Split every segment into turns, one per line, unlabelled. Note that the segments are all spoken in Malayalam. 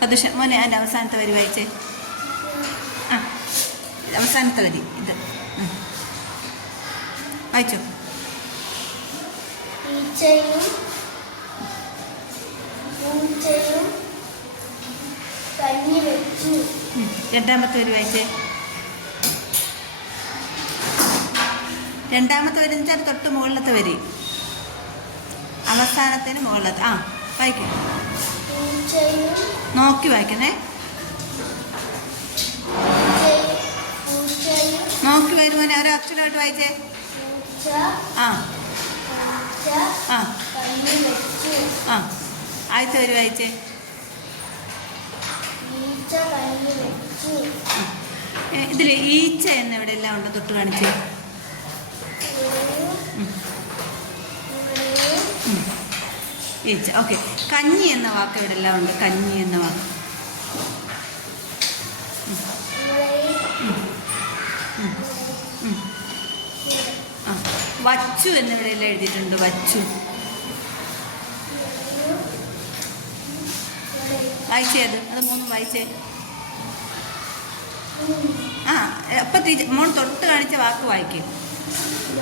സദുഷ മോനെ അതിന്റെ അവസാനത്തെ വരി വായിച്ചേ. ആ അവസാനത്തെ വരി ഇത്. വായിച്ചു. രണ്ടാമത്തെ വരി വായിച്ചേ. രണ്ടാമത്തെ വരി എന്ന് വെച്ചാൽ തൊട്ട് മുകളിലത്തെ വരി. അവസാനത്തിന് മുകളിലത്തെ ആ. വായിക്കും. നോക്കി വായിക്കണേ. നോക്കി വരുമോനെ ഓരോ അക്ഷരമായിട്ട് വായിച്ചേ? ആ. ആ. ആ. ആദ്യത്തെ വരി വായിച്ചേ. ഇതിൽ ഈച്ച എന്നിവിടെ എല്ലാം ഉണ്ട്? തൊട്ട് കാണിച്ചേ. ഈച്ച ഓക്കെ. കഞ്ഞി എന്ന വാക്ക് ഇവിടെ എല്ലാം ഉണ്ട്. കഞ്ഞി എന്ന വാക്ക്. വച്ചു എന്നിവിടെ എല്ലാം എഴുതിയിട്ടുണ്ട്. വച്ചു. വായിച്ചേ അത്? അത് മൂന്നും വായിച്ചേ. ആ ഇപ്പം ടീച്ചർ മോൻ തൊട്ട് കാണിച്ച വാക്ക് വായിക്കേ.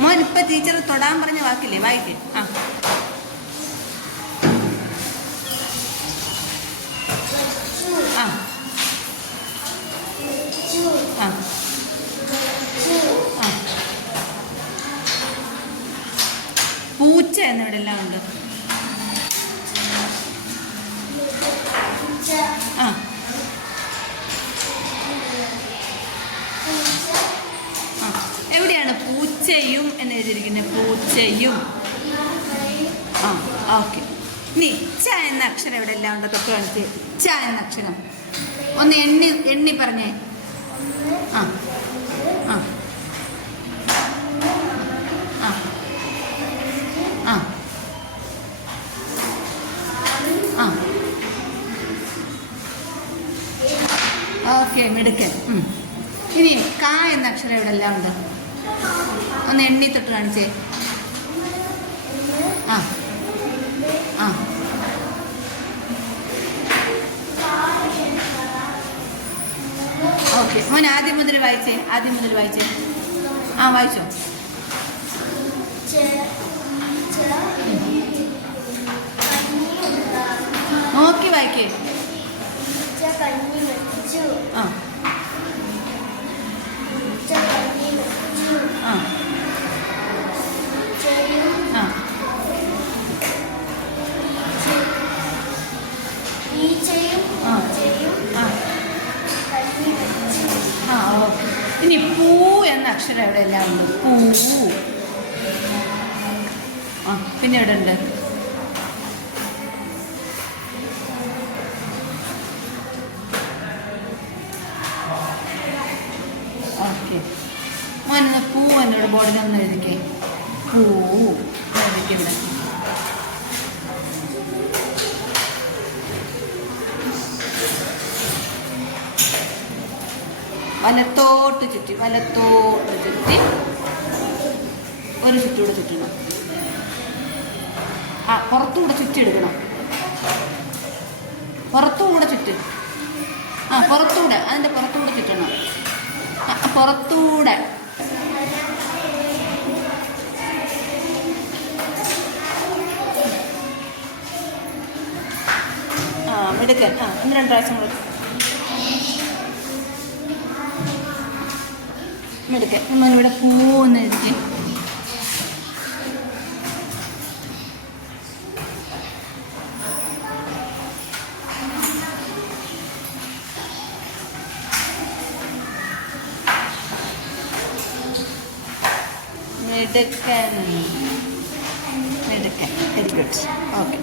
മോൻ ഇപ്പം ടീച്ചർ തൊടാൻ പറഞ്ഞ വാക്കില്ലേ? വായിക്കേ. ആ
വെച്ചു
ആ
വെച്ചു
ആ
വെച്ചു
ആ പൂച്ച എന്നിവിടെ എല്ലാം ഉണ്ട്. ആ. എവിടെയാണ്? പൂച്ചയും എന്ന് എഴുതിയിരിക്കുന്നത് പൂച്ചയും. ആ ഓക്കെ. ഇനി ച എന്ന അക്ഷരം എവിടെ എല്ലാം ഉണ്ട്. തൊട്ട് കാണിച്ച് ച എന്ന അക്ഷരം. ഒന്ന് എണ്ണി എണ്ണി പറഞ്ഞേ. ആ. ഓക്കെ മിടുക്കൻ. ഇനി ക എന്ന അക്ഷരം ഇവിടെ എല്ലാം ഉണ്ട്? ഒന്ന് എണ്ണി തൊട്ട് കാണിച്ചേ. ആ. ആ. ഓക്കെ മോൻ ആദ്യം മുതൽ വായിച്ചേ ആദ്യം മുതൽ വായിച്ചേ. ആ വായിച്ചോ. നോക്കി വായിക്കേ. ആ. ഇനി പൂ എന്ന അക്ഷരം എവിടെയെല്ലാം ഉണ്ട്? പൂ. ആ പിന്നെ എവിടെ ഉണ്ട് മോനൊന്ന് പൂ എന്നോട് ബോർഡിൽ ഒന്ന് എഴുതിക്കേ. പൂ എഴുതിക്കുന്നത് വലത്തോട്ട് ചുറ്റി വലത്തോട്ട് ചുറ്റി. ഒരു ചുറ്റൂടെ ചുറ്റണം. ആ പുറത്തുകൂടെ ചുറ്റിയെടുക്കണം. പുറത്തുകൂടെ ചുറ്റ്. ആ പുറത്തൂടെ അതിന്റെ പുറത്തൂടെ ചുറ്റണം. ആ, പുറത്തൂടെ ആ മിടുക്കൻ ആ ഒന്ന് രണ്ട് പ്രാവശ്യം കൂടെ മിടുക്കൻ നമ്മളിവിടെ പൂവെന്ന് എടുക്കാൻ. മിടുക്കൻ മിടുക്കൻ വെരി ഗുഡ് ഓക്കെ